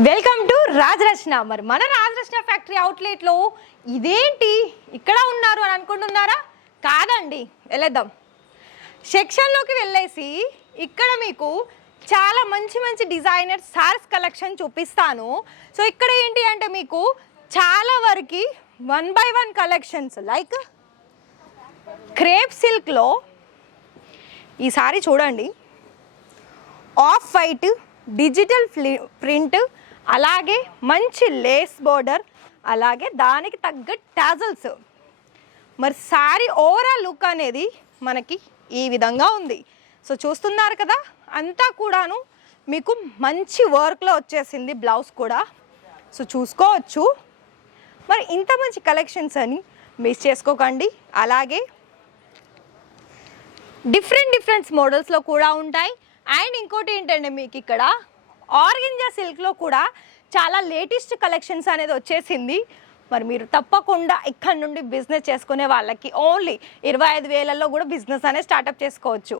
Welcome to రాజరచన మరి మన రాజరచన factory అవుట్లెట్లో ఇదేంటి? ఇక్కడ ఉన్నారు అని అనుకుంటున్నారా? కాదండి వెళ్ళేద్దాం సెక్షన్లోకి వెళ్ళేసి ఇక్కడ మీకు చాలా మంచి మంచి డిజైనర్ సారీస్ కలెక్షన్ చూపిస్తాను. సో ఇక్కడ ఏంటి అంటే మీకు చాలా వరకు one by one collections like crepe సిల్క్లో ఈ సారీ చూడండి. ఆఫ్ వైట్ డిజిటల్ ఫ్లి ప్రింట్ అలాగే మంచి లేస్ బోర్డర్ అలాగే దానికి తగ్గ టాజల్స్. మరి సారీ ఓవరాల్ లుక్ అనేది మనకి ఈ విధంగా ఉంది. సో చూస్తున్నారు కదా అంతా కూడాను మీకు మంచి వర్క్లో వచ్చేసింది బ్లౌజ్ కూడా. సో చూసుకోవచ్చు. మరి ఇంత మంచి కలెక్షన్స్ అని మిస్ చేసుకోకండి. అలాగే డిఫరెంట్ డిఫరెంట్ మోడల్స్లో కూడా ఉంటాయి. అండ్ ఇంకోటి ఏంటంటే మీకు ఇక్కడ ఆర్గెంజా సిల్క్లో కూడా చాలా లేటెస్ట్ కలెక్షన్స్ అనేది వచ్చేసింది. మరి మీరు తప్పకుండా ఇక్కడ నుండి బిజినెస్ చేసుకునే వాళ్ళకి ఓన్లీ ఇరవై ఐదు వేలలో కూడా బిజినెస్ అనేది స్టార్ట్అప్ చేసుకోవచ్చు.